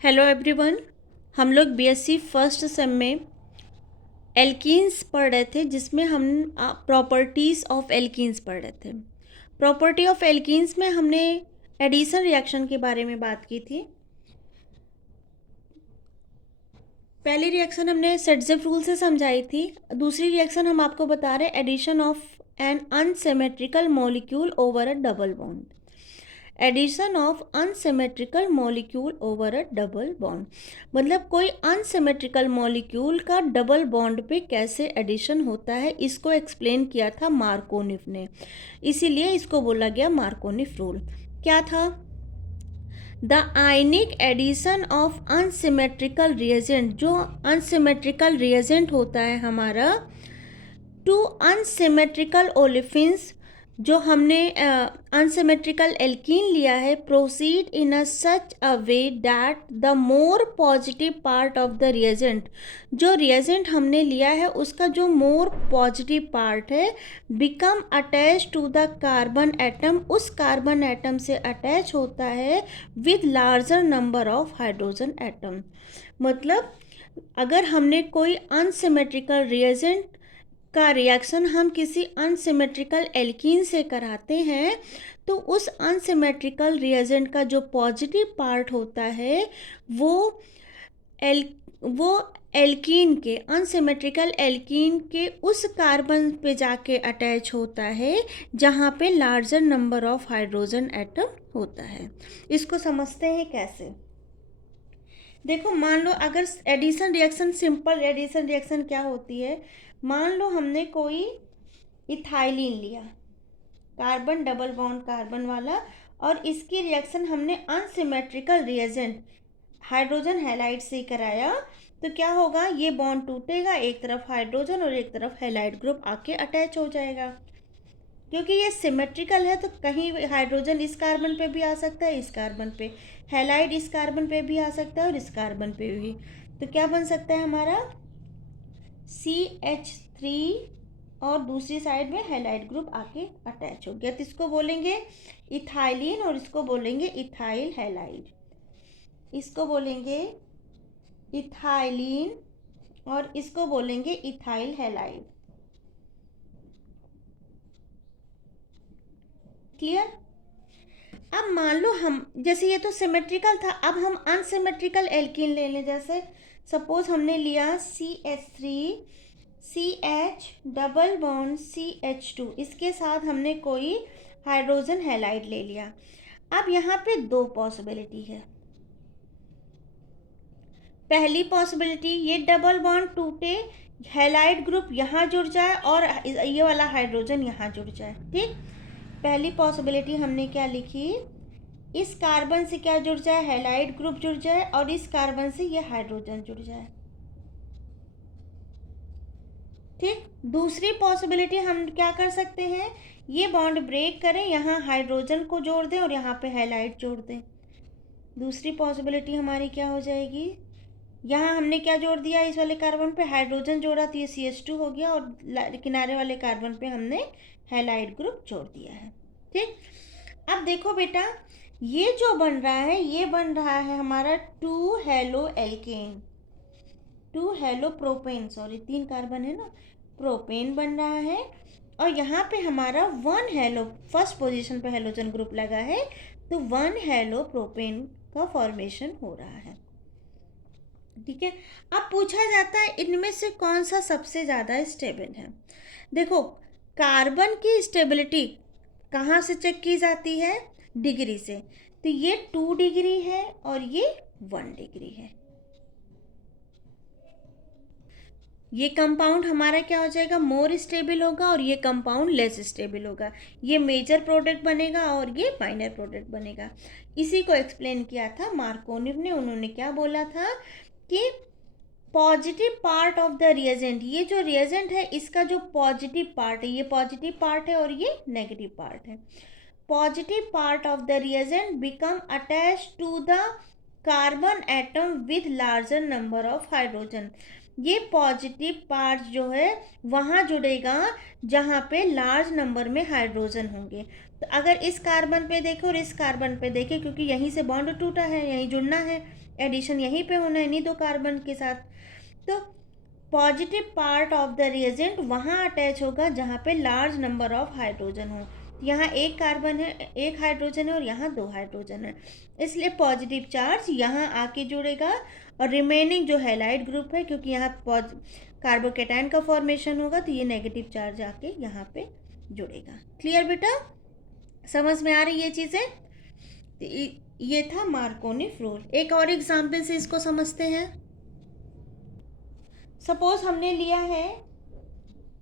Hello everyone. हम लोग BSc first sem में एल्कीन्स पढ़ रहे थे, जिसमें हम प्रॉपर्टीज़ ऑफ एल्कीन्स पढ़ रहे थे। प्रॉपर्टी ऑफ एल्कीन्स में हमने एडिशन रिएक्शन के बारे में बात की थी। पहली रिएक्शन हमने सेट्ज़ेफ रूल से समझाई थी। दूसरी रिएक्शन हम आपको बता रहे हैं addition of an unsymmetrical molecule over a double bond. Addition of unsymmetrical molecule over a double bond मतलब कोई अनसिमेट्रिकल मॉलिक्यूल का डबल बॉन्ड पे कैसे एडिशन होता है, इसको एक्सप्लेन किया था मार्कोनिफ ने। इसीलिए इसको बोला गया मार्कोनिफ रूल। क्या था? The ionic addition of unsymmetrical reagent, जो अनसिमेट्रिकल रिएजेंट होता है हमारा, टू अनसिमेट्रिकल ओलेफिन्स, जो हमने अनसिमेट्रिकल एल्कीन लिया है, proceed in a such a way that the more positive part of the reagent, जो रिएजेंट हमने लिया है उसका जो मोर पॉजिटिव पार्ट है, become attach to the carbon atom, उस कार्बन एटम से अटैच होता है with larger number of hydrogen atom. मतलब अगर हमने कोई अनसिमेट्रिकल रिएजेंट का रिएक्शन हम किसी अनसिमेट्रिकल एल्कीन से कराते हैं, तो उस अनसिमेट्रिकल रिएजेंट का जो पॉजिटिव पार्ट होता है वो एल्कीन के, अनसिमेट्रिकल एल्कीन के उस कार्बन पे जाके अटैच होता है जहाँ पे larger number of hydrogen atom होता है। इसको समझते हैं कैसे? देखो, मान लो अगर addition reaction, simple addition reaction क्या होती है, मान लो हमने कोई इथाइलिन लिया, कार्बन डबल बॉन्ड कार्बन वाला, और इसकी रिएक्शन हमने अनसिमेट्रिकल रिएजेंट हाइड्रोजन हैलाइड से कराया, तो क्या होगा, ये बॉन्ड टूटेगा, एक तरफ हाइड्रोजन और एक तरफ हैलाइड ग्रुप आके अटैच हो जाएगा। क्योंकि ये सिमेट्रिकल है तो कहीं हाइड्रोजन इस कार्बन पे भी आ सकता है, इस कार्बन पे, हैलाइड इस कार्बन पे भी आ सकता है और इस कार्बन पे भी। तो क्या बन सकता है हमारा CH3, और दूसरी साइड में हैलाइड ग्रुप आके अटैच हो गया, तो इसको बोलेंगे इथाइलिन और इसको बोलेंगे इथाइल हैलाइड। इसको बोलेंगे इथाइलिन और इसको बोलेंगे इथाइल हैलाइड। क्लियर? अब मान लो हम, जैसे ये तो सिमेट्रिकल था, अब हम अनसिमेट्रिकल एल्कीन ले लें। जैसे सपोज हमने लिया CH3 CH double bond CH2, इसके साथ हमने कोई हाइड्रोजन हैलाइड ले लिया। अब यहाँ पे दो पॉसिबिलिटी है। पहली पॉसिबिलिटी, ये डबल बॉन्ड टूटे, हैलाइड ग्रुप यहाँ जुड़ जाए और ये वाला हाइड्रोजन यहाँ जुड़ जाए। ठीक, पहली पॉसिबिलिटी हमने क्या लिखी, इस कार्बन से क्या जुड़ जाए, हैलाइड ग्रुप जुड़ जाए, और इस कार्बन से ये हाइड्रोजन जुड़ जाए। ठीक, दूसरी पॉसिबिलिटी हम क्या कर सकते हैं, ये बॉन्ड ब्रेक करें, यहाँ हाइड्रोजन को जोड़ दें और यहाँ पे हैलाइड जोड़ दें। दूसरी पॉसिबिलिटी हमारी क्या हो जाएगी, यहाँ हमने क्या जोड़ दिया, इस वाले कार्बन पे हाइड्रोजन जोड़ा तो ये CH2 हो गया, और किनारे वाले कार्बन पे हमने हैलाइड ग्रुप जोड़ दिया है। ठीक, अब देखो बेटा, ये जो बन रहा है, ये बन रहा है हमारा 2 halo alkane, 2 hello propane, sorry 3 carbon है ना, प्रोपेन बन रहा है, और यहाँ पे हमारा 1 हेलो, फर्स्ट पोजीशन पे हेलोजन ग्रुप लगा है, तो 1 हेलो प्रोपेन का फॉर्मेशन हो रहा है। ठीक है, अब पूछा जाता है इनमें से कौन सा सबसे ज़्यादा स्टेबल है। देखो, कार्बन की स्टेबिलिटी कहाँ से चेक की जाती है, डिग्री से, तो ये 2 डिग्री है और ये 1 डिग्री है। ये कंपाउंड हमारा क्या हो जाएगा, मोर स्टेबल होगा, और ये कंपाउंड लेस स्टेबल होगा। ये मेजर प्रोडक्ट बनेगा और ये माइनर प्रोडक्ट बनेगा। इसी को एक्सप्लेन किया था मार्कोनिव ने। उन्होंने क्या बोला था कि positive part of the reagent, ये जो रिएजेंट है इसका जो पॉजिटिव पार्ट है, ये पॉजिटिव पार्ट है और ये नेगेटिव पार्ट है। Positive part of the reagent become attach to the carbon atom with larger number of hydrogen. ये पॉजिटिव पार्ट जो है वहाँ जुड़ेगा जहाँ पे लार्ज नंबर में हाइड्रोजन होंगे। तो अगर इस कार्बन पे देखें और इस कार्बन पे देखें, क्योंकि यहीं से बॉन्ड टूटा है, यहीं जुड़ना है, एडिशन यहीं पे होना है इन्हीं दो कार्बन के साथ। तो positive part of the reagent वहाँ अटैच होगा जहाँ पे लार्ज नंबर ऑफ हाइड्रोजन हो। यहाँ एक कार्बन है, एक हाइड्रोजन है और यहाँ 2 हाइड्रोजन है, इसलिए पॉजिटिव चार्ज यहाँ आके जुड़ेगा। और रिमेनिंग जो हैलाइड ग्रुप है, क्योंकि यहाँ कार्बोकेटाइन का फॉर्मेशन होगा, तो ये नेगेटिव चार्ज आके यहाँ पे जुड़ेगा। क्लियर बेटा, समझ में आ रही ये चीज़ें? ये था मार्कोनिफ रूल। एक और एग्जाम्पल से इसको समझते हैं। सपोज हमने लिया है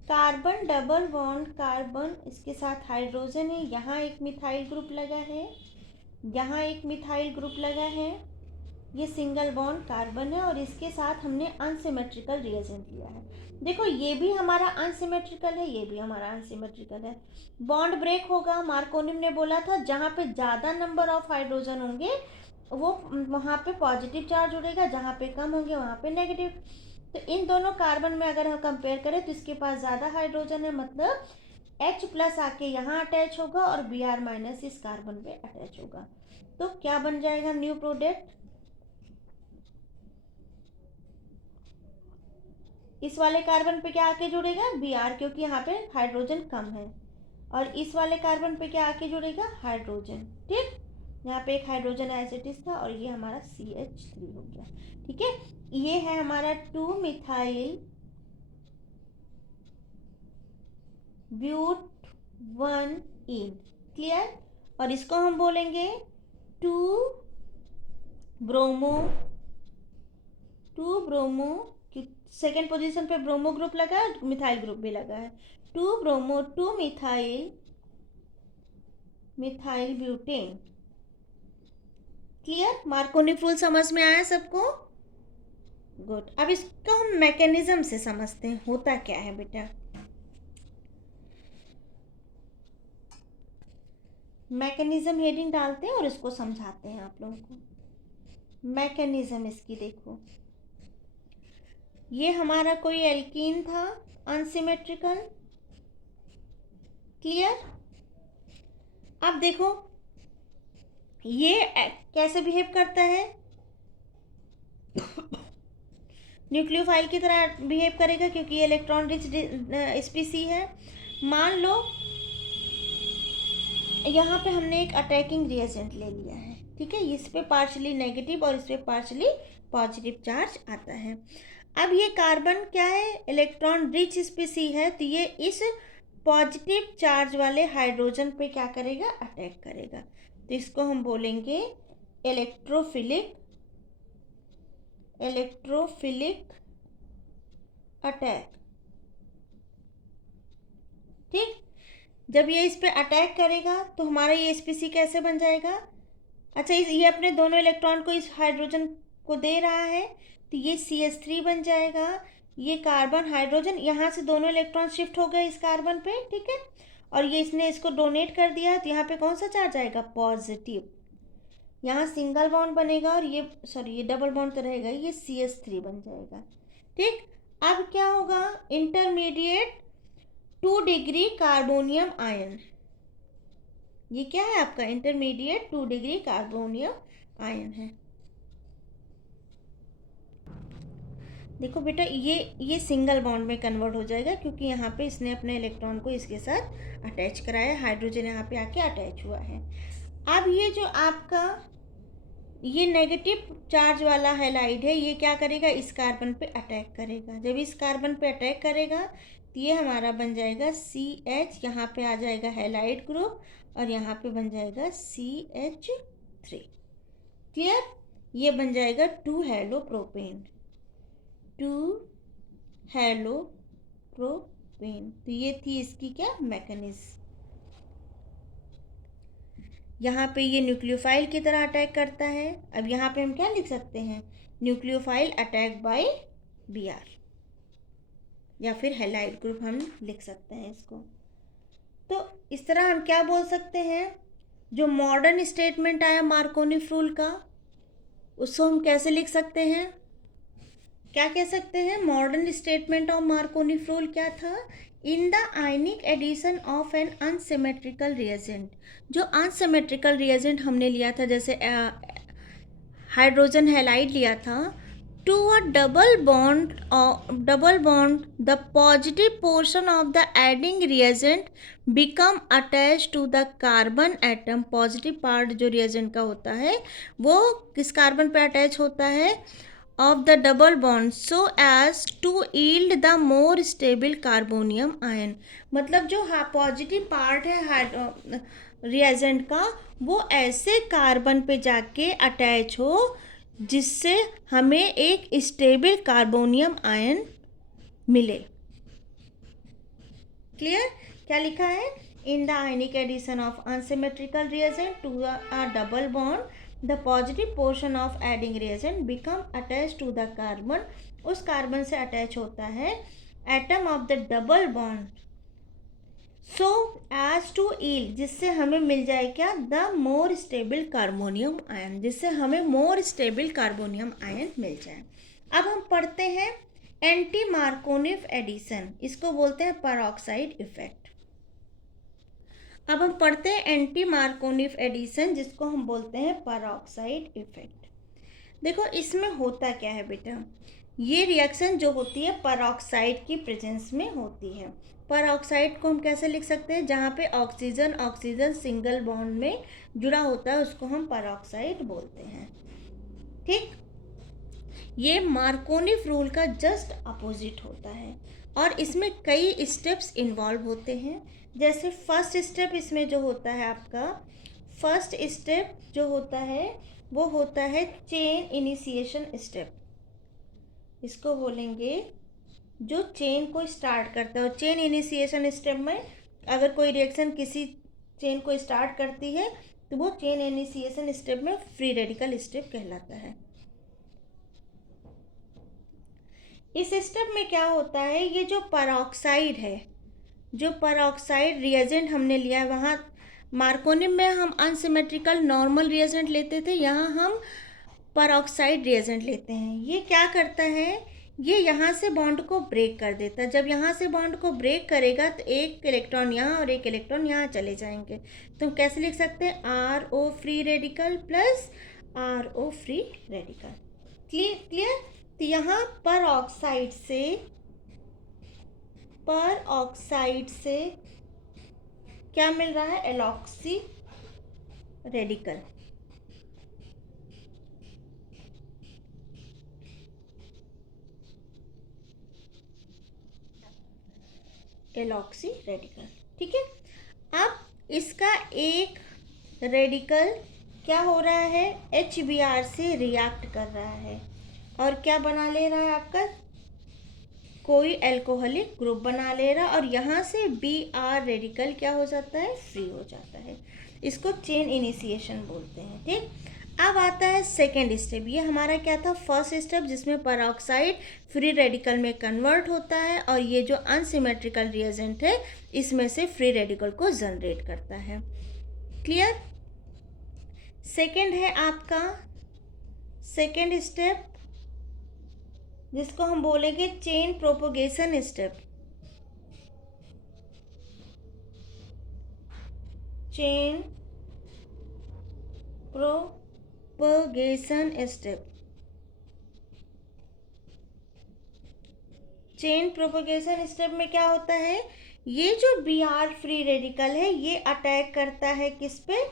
कार्बन डबल बॉन्ड कार्बन, इसके साथ हाइड्रोजन है, यहाँ एक मिथाइल ग्रुप लगा है, यहाँ एक मिथाइल ग्रुप लगा है, ये सिंगल बॉन्ड कार्बन है और इसके साथ हमने अनसिमेट्रिकल रिएजेंट लिया है। देखो ये भी हमारा अनसिमेट्रिकल है, ये भी हमारा अनसिमेट्रिकल है। बॉन्ड ब्रेक होगा, मार्कोनिम ने बोला था जहाँ पे ज़्यादा नंबर ऑफ हाइड्रोजन होंगे वो वहाँ पे पॉजिटिव चार्ज उड़ेगा, जहाँ पे कम होंगे वहाँ पे नेगेटिव। तो इन दोनों कार्बन में अगर हम कंपेयर करें तो इसके पास ज़्यादा हाइड्रोजन है, मतलब H प्लस आके यहाँ अटैच होगा और Br माइनस इस कार्बन पे अटैच होगा। तो क्या बन जाएगा न्यू प्रोडक्ट? इस वाले कार्बन पे क्या आके जुड़ेगा? Br, क्योंकि यहाँ पे हाइड्रोजन कम है। और इस वाले कार्बन पे क्या आके जुड़ेगा? हाइड्रोजन। ठीक, यहाँ पे एक हाइड्रोजन एज इट इज था और ये हमारा CH3 हो गया। ठीक है, ये है हमारा 2 मिथाइल ब्यूट 1ene। क्लियर? और इसको हम बोलेंगे 2 ब्रोमो सेकेंड पोजीशन पे ब्रोमो ग्रुप लगा है, मिथाइल ग्रुप भी लगा है। 2 bromo 2 methyl butane. Clear? Markovnikov rule समझ में आया सबको? गुड। अब इसको हम मैकेनिज्म से समझते हैं, होता क्या है बेटा। मैकेनिज्म हेडिंग डालते हैं और इसको समझाते हैं आप लोगों को। मैकेनिज्म इसकी देखो, ये हमारा कोई एल्कीन था अनसिमेट्रिकल। क्लियर? अब देखो ये कैसे बिहेव करता है, न्यूक्लियोफाइल की तरह बिहेव करेगा क्योंकि ये इलेक्ट्रॉन रिच स्पीसी है। मान लो यहाँ पे हमने एक अटैकिंग रिएजेंट ले लिया है, ठीक है, इस पे पार्शियली नेगेटिव और इस पे पार्शियली पॉजिटिव चार्ज आता है। अब ये कार्बन क्या है? इलेक्ट्रॉन रिच स्पीसी है, तो ये इस पॉजिटिव चार्ज वाले हाइड्रोजन पे क्या करेगा? अटैक करेगा। तो इसको हम बोलेंगे इलेक्ट्रोफिलिक अटैक। ठीक, जब ये इस पे अटैक करेगा तो हमारा ये स्पीसी कैसे बन जाएगा? अच्छा, ये अपने दोनों इलेक्ट्रॉन को इस हाइड्रोजन को दे रहा है, तो ये CH3 बन जाएगा। ये कार्बन हाइड्रोजन, यहाँ से दोनों इलेक्ट्रॉन शिफ्ट हो गए इस कार्बन पे, ठीक है, और ये इसने इसको डोनेट कर दिया, तो यहाँ पे कौन सा चार्ज आएगा? पॉजिटिव। यहाँ सिंगल बॉन्ड बनेगा और ये डबल बॉन्ड तो रहेगा, ये CH3 बन जाएगा। ठीक, अब क्या होगा? इंटरमीडिएट 2 डिग्री कार्बोनियम आयन, ये क्या है आपका? इंटरमीडिएट 2 डिग्री कार्बोनियम आयन है। देखो बेटा, ये सिंगल बॉन्ड में कन्वर्ट हो जाएगा क्योंकि यहाँ पे इसने अपने इलेक्ट्रॉन को इसके साथ अटैच कराया, हाइड्रोजन यहाँ पे आके अटैच हुआ है। अब ये जो आपका ये नेगेटिव चार्ज वाला हैलाइड है, ये क्या करेगा? इस कार्बन पे अटैक करेगा। जब इस कार्बन पे अटैक करेगा तो ये हमारा बन जाएगा CH, यहाँ पे आ जाएगा हैलाइड ग्रुप और यहाँ पे बन जाएगा CH3। क्लियर? ये बन जाएगा 2 हेलो प्रोपेन। तो ये थी इसकी क्या? मैकेनिज्म। यहाँ पे ये न्यूक्लियोफाइल की तरह अटैक करता है। अब यहाँ पे हम क्या लिख सकते हैं? न्यूक्लियोफाइल अटैक बाय Br, या फिर हैलाइड ग्रुप हम लिख सकते हैं इसको। तो इस तरह हम क्या बोल सकते हैं, जो मॉडर्न स्टेटमेंट आया मार्कोनिफ रूल का, उसको हम कैसे लिख सकते हैं? क्या कह सकते हैं? Modern statement of Markovnikov rule क्या था? In the ionic addition of an unsymmetrical reagent. जो अनसिमेट्रिकल रिएजेंट हमने लिया था, जैसे हाइड्रोजन हैलाइड लिया था, to a double bond the positive portion of the adding reagent become attach to the carbon atom. Positive part जो reagent का होता है वो किस कार्बन पे अटैच होता है, of the double bond so as to yield the more stable carbonium ion। मतलब जो पॉजिटिव पार्ट है रिएजेंट का वो ऐसे कार्बन पे जाके अटैच हो जिससे हमें एक स्टेबल कार्बोनियम आयन मिले। क्लियर? क्या लिखा है? In the ionic addition of unsymmetrical reagent to a double bond the positive portion of adding reagent become attach to the carbon. उस कार्बन से अटैच होता है atom of the double bond so as to yield, जिससे हमें मिल जाए क्या, the more stable carbonium ion, जिससे हमें मोर स्टेबल कार्बोनियम आयन मिल जाए। अब हम पढ़ते हैं एंटी मार्कोनिव एडिशन, इसको बोलते हैं परऑक्साइड इफेक्ट। अब हम पढ़ते हैं एंटी मार्कोनिव एडिशन, जिसको हम बोलते हैं परऑक्साइड इफेक्ट। देखो इसमें होता क्या है बेटा, ये रिएक्शन जो होती है परऑक्साइड की प्रेजेंस में होती है। परऑक्साइड को हम कैसे लिख सकते हैं, जहाँ पे ऑक्सीजन ऑक्सीजन सिंगल बॉन्ड में जुड़ा होता है उसको हम परऑक्साइड बोलते हैं। ठीक, ये मार्कोनिव रूल का जस्ट अपोजिट होता है और इसमें कई स्टेप्स इन्वॉल्व होते हैं। जैसे फर्स्ट स्टेप इसमें जो होता है आपका, फर्स्ट स्टेप जो होता है वो होता है चेन इनिशिएशन स्टेप, इसको बोलेंगे जो चेन को स्टार्ट करता है। और चेन इनिशिएशन स्टेप में अगर कोई रिएक्शन किसी चेन को स्टार्ट करती है तो वो चेन इनिशिएशन स्टेप में फ्री रेडिकल स्टेप कहलाता है। इस स्टेप में क्या होता है, ये जो परऑक्साइड है, जो परऑक्साइड रिएजेंट हमने लिया है, वहाँ मार्कोनिम में हम अनसिमेट्रिकल नॉर्मल रिएजेंट लेते थे, यहाँ हम परऑक्साइड रिएजेंट लेते हैं। ये क्या करता है, ये यहाँ से बॉन्ड को ब्रेक कर देता है। जब यहाँ से बॉन्ड को ब्रेक करेगा तो एक इलेक्ट्रॉन यहाँ और एक इलेक्ट्रॉन यहाँ चले जाएंगे। तो हम कैसे लिख सकते हैं, RO free radical plus RO free radical. Clear? तो यहाँ परऑक्साइड से क्या मिल रहा है, एलॉक्सी रेडिकल। एलॉक्सी रेडिकल, ठीक है। अब इसका एक रेडिकल क्या हो रहा है, HBr से रिएक्ट कर रहा है और क्या बना ले रहा है आपका, कोई अल्कोहलिक ग्रुप बना ले रहा, और यहाँ से Br रेडिकल क्या हो जाता है, फ्री हो जाता है। इसको चेन इनिशिएशन बोलते हैं। ठीक, अब आता है सेकेंड स्टेप। ये हमारा क्या था, फर्स्ट स्टेप, जिसमें परऑक्साइड फ्री रेडिकल में कन्वर्ट होता है और ये जो अनसिमेट्रिकल रिएजेंट है इसमें से फ्री रेडिकल को जनरेट करता है। क्लियर? सेकेंड है आपका सेकेंड स्टेप, जिसको हम बोलेंगे chain propagation step. Chain propagation step. Chain propagation step में क्या होता है, ये जो Br फ्री रेडिकल है ये अटैक करता है किस पे,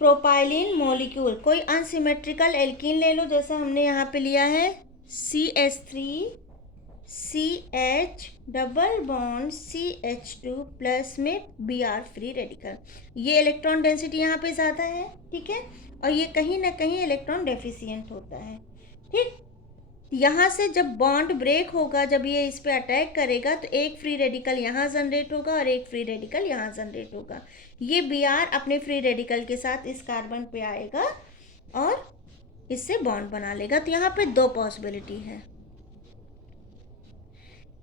प्रोपाइलिन मॉलिक्यूल। कोई अनसिमेट्रिकल एल्कीन ले लो, जैसे हमने यहाँ पे लिया है CH3CH double bond CH2 plus में Br फ्री रेडिकल। ये इलेक्ट्रॉन डेंसिटी यहाँ पे ज़्यादा है, ठीक है, और ये कहीं ना कहीं इलेक्ट्रॉन डेफिशिएंट होता है। ठीक, यहाँ से जब बॉन्ड ब्रेक होगा, जब ये इस पर अटैक करेगा तो एक फ्री रेडिकल यहाँ जनरेट होगा और एक फ्री रेडिकल यहाँ जनरेट होगा। ये Br अपने फ्री रेडिकल के साथ इस कार्बन पे आएगा और इससे बॉन्ड बना लेगा। तो यहाँ पे दो पॉसिबिलिटी है।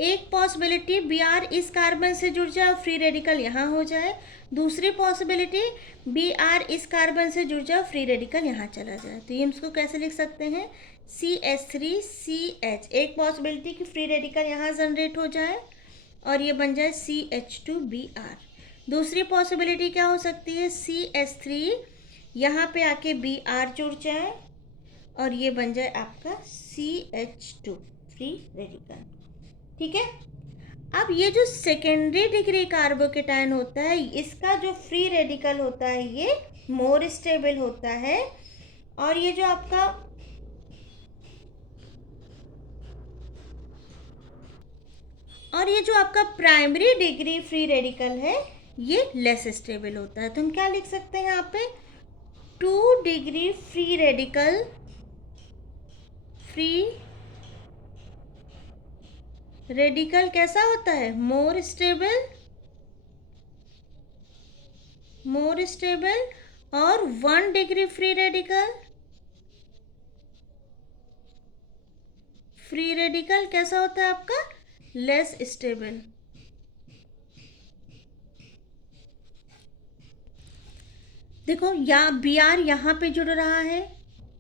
एक पॉसिबिलिटी Br इस कार्बन से जुड़ जाए और फ्री रेडिकल यहाँ हो जाए। दूसरी पॉसिबिलिटी Br इस कार्बन से जुड़ जाए, फ्री रेडिकल यहाँ चला जाए। तो ये हम इसको कैसे लिख सकते हैं, CH3CH। एक पॉसिबिलिटी कि फ्री रेडिकल यहाँ जनरेट हो जाए और ये बन जाए CH2Br। दूसरी पॉसिबिलिटी क्या हो सकती है, CH3 यहाँ पे आके Br जुड़ जाए और ये बन जाए आपका CH2 फ्री रेडिकल। ठीक है। अब ये जो सेकेंडरी डिग्री कार्बोकेटायन होता है, इसका जो फ्री रेडिकल होता है ये मोर स्टेबल होता है, और ये जो आपका प्राइमरी डिग्री फ्री रेडिकल है ये लेस स्टेबल होता है। तो हम क्या लिख सकते हैं यहाँ पे, 2 डिग्री फ्री रेडिकल कैसा होता है, मोर स्टेबल, और 1 डिग्री फ्री रेडिकल कैसा होता है आपका, लेस स्टेबल। देखो Br यहाँ पे जुड़ रहा है,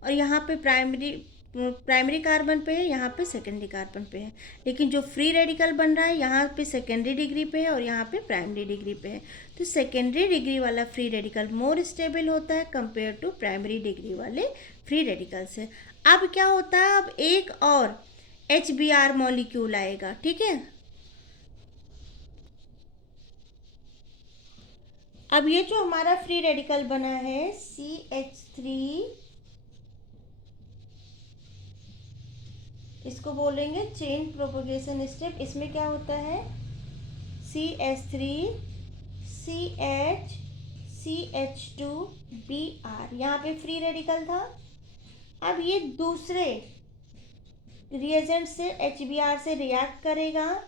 और यहाँ पे प्राइमरी कार्बन पे है, यहाँ पे सेकेंडरी कार्बन पे है, लेकिन जो फ्री रेडिकल बन रहा है यहाँ पे सेकेंडरी डिग्री पे है और यहाँ पे प्राइमरी डिग्री पे है। तो सेकेंडरी डिग्री वाला फ्री रेडिकल मोर स्टेबल होता है कंपेयर टू प्राइमरी डिग्री वाले फ्री रेडिकल से। अब क्या होता है, अब एक और HBr मॉलिक्यूल आएगा। ठीक है, अब ये जो हमारा फ्री रेडिकल बना है CH3, इसको बोलेंगे चेन प्रोपगेशन स्टेप। इसमें क्या होता है, CH3 CH CH2 Br, यहाँ पे फ्री रेडिकल था। अब ये दूसरे रिएजेंट से HBr से रिएक्ट करेगा।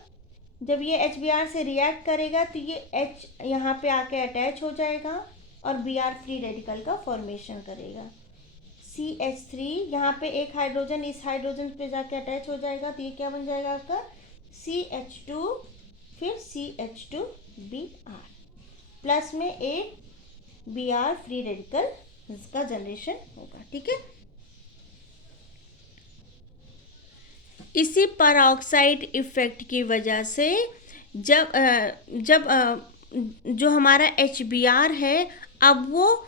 जब ये HBr से रिएक्ट करेगा तो ये H यहाँ पे आके अटैच हो जाएगा और Br फ्री रेडिकल का फॉर्मेशन करेगा। CH3 यहाँ पे एक हाइड्रोजन इस हाइड्रोजन पे जाके अटैच हो जाएगा, तो ये क्या बन जाएगा आपका CH2, फिर CH2Br, प्लस में एक Br फ्री रेडिकल इसका जनरेशन होगा। ठीक है, इसी परऑक्साइड इफेक्ट की वजह से जब जो हमारा HBr है, अब वो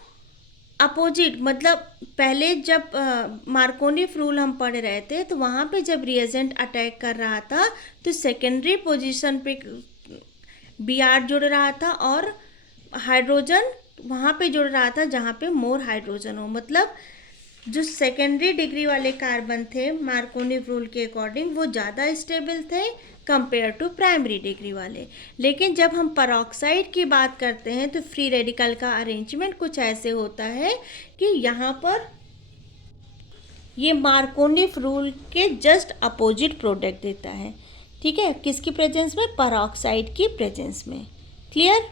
अपोजिट, मतलब पहले जब मार्कोनी रूल हम पढ़ रहे थे तो वहाँ पे जब रिएजेंट अटैक कर रहा था तो सेकेंडरी पोजीशन पे Br जुड़ रहा था और हाइड्रोजन वहाँ पे जुड़ रहा था जहाँ पे मोर हाइड्रोजन हो। मतलब जो सेकेंडरी डिग्री वाले कार्बन थे मार्कोनी रूल के अकॉर्डिंग वो ज़्यादा स्टेबल थे कंपेयर टू प्राइमरी डिग्री वाले। लेकिन जब हम परऑक्साइड की बात करते हैं तो फ्री रेडिकल का अरेंजमेंट कुछ ऐसे होता है कि यहाँ पर ये मार्कोनी रूल के जस्ट अपोजिट प्रोडक्ट देता है। ठीक है, किसकी प्रेजेंस में, परऑक्साइड की प्रेजेंस में। क्लियर,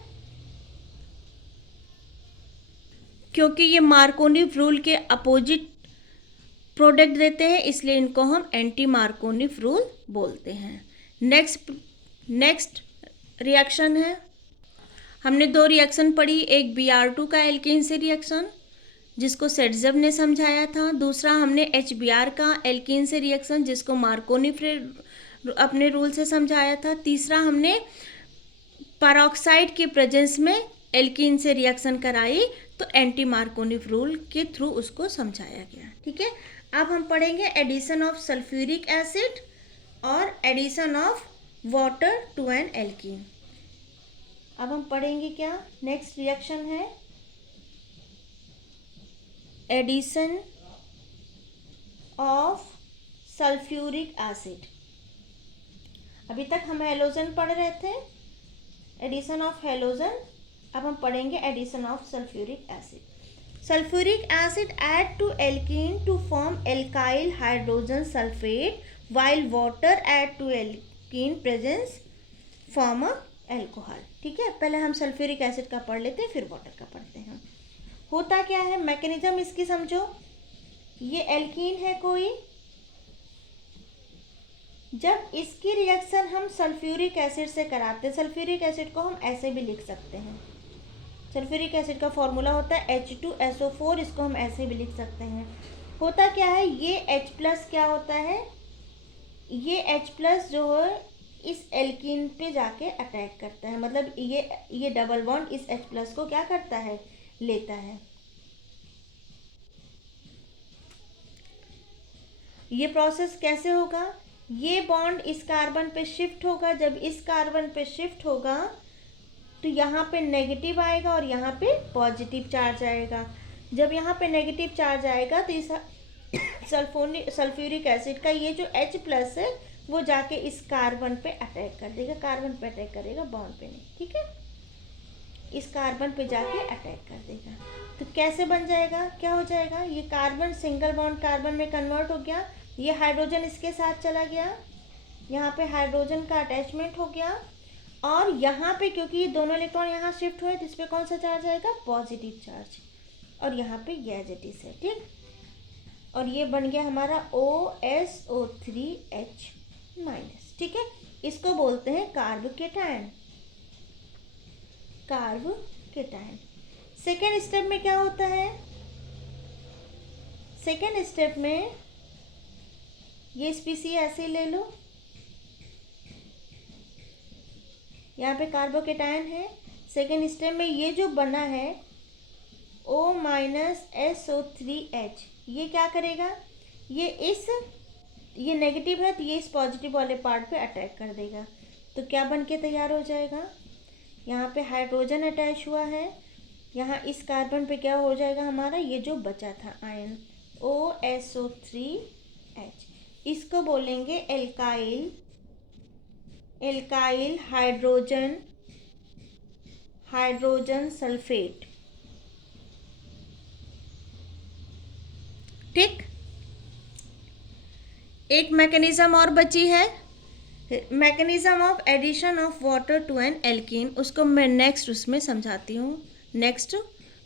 क्योंकि ये मार्कोनी रूल के अपोजिट प्रोडक्ट देते हैं इसलिए इनको हम एंटी मार्कोनी रूल बोलते हैं। नेक्स्ट रिएक्शन है, हमने 2 रिएक्शन पढ़ी, एक Br2 का एल्केन से रिएक्शन जिसको सेटजेव ने समझाया था, दूसरा हमने HBr का एल्केन से रिएक्शन जिसको मार्कोनी अपने रूल से समझाया था, तीसरा हमने परऑक्साइड के प्रेजेंस में एल्कीन से रिएक्शन कराई तो एंटी मार्कोनी रूल के थ्रू उसको समझाया गया। ठीक है, अब हम पढ़ेंगे एडिशन ऑफ सल्फ्यूरिक एसिड और addition of water to an alkene. अब हम पढ़ेंगे क्या, नेक्स्ट रिएक्शन है एडिशन ऑफ सल्फ्यूरिक एसिड। अभी तक हम हेलोजन पढ़ रहे थे, एडिशन ऑफ हेलोजन। अब हम पढ़ेंगे addition of sulphuric acid. Sulphuric acid add to alkene to form alkyl hydrogen sulphate while water add to alkene presence form a alcohol। ठीक है, पहले हम सल्फ्यूरिक एसिड का पढ़ लेते हैं फिर वाटर का पढ़ते हैं। होता क्या है, मैकेनिज्म इसकी समझो। ये एल्कीन है कोई, जब इसकी रिएक्शन हम सल्फ्यूरिक एसिड से कराते हैं, सल्फ्यूरिक एसिड को हम ऐसे भी लिख सकते हैं, सल्फ्यूरिक एसिड का फॉर्मूला होता है H2SO4, इसको हम ऐसे भी लिख सकते हैं। होता क्या है, ये H+ क्या होता है, ये H+ जो है इस एल्कीन पे जाके अटैक करता है, मतलब ये डबल बॉन्ड इस H+ को क्या करता है, लेता है। ये प्रोसेस कैसे होगा, ये बॉन्ड इस कार्बन पे शिफ्ट होगा, जब इस कार्बन पे शिफ्ट होगा तो यहाँ पे नेगेटिव आएगा और यहाँ पे पॉजिटिव चार्ज आएगा। जब यहाँ पे नेगेटिव चार्ज आएगा तो इस सल्फ्यूरिक एसिड का ये जो H+ है वो जाके इस कार्बन पे अटैक कर देगा, कार्बन पे अटैक करेगा, बॉन्ड पे नहीं, ठीक है, इस कार्बन पे जाके अटैक कर देगा। तो कैसे बन जाएगा, क्या हो जाएगा, ये कार्बन सिंगल बॉन्ड कार्बन में कन्वर्ट हो गया, ये हाइड्रोजन इसके साथ चला गया, यहाँ पे हाइड्रोजन का अटैचमेंट हो गया, और यहाँ पे क्योंकि ये दोनों इलेक्ट्रॉन यहाँ शिफ्ट हुए तो इस पर कौन सा चार्ज आएगा, पॉजिटिव चार्ज, और यहाँ पे एज इट इज है, ठीक। और ये बन गया हमारा OSO3H-, ठीक है। इसको बोलते हैं कार्बोकेटायन, कार्बोकेटायन। सेकेंड स्टेप में क्या होता है, सेकेंड स्टेप में ये स्पीसी ऐसे ले लो, यहाँ पे कार्बोकेटायन है। सेकेंड स्टेप में ये जो बना है O-SO3H, ये क्या करेगा, ये नेगेटिव है तो ये इस पॉजिटिव वाले पार्ट पे अटैक कर देगा। तो क्या बन के तैयार हो जाएगा, यहाँ पे हाइड्रोजन अटैच हुआ है, यहाँ इस कार्बन पे क्या हो जाएगा हमारा, ये जो बचा था आयन OSO3H, इसको बोलेंगे एल्काइल हाइड्रोजन सल्फेट, ठीक। एक मैकेनिज्म और बची है, mechanism of addition of water to an alkene, उसको मैं नेक्स्ट उसमें समझाती हूँ, नेक्स्ट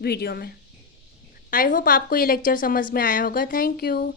वीडियो में। आई होप आपको ये लेक्चर समझ में आया होगा। Thank you.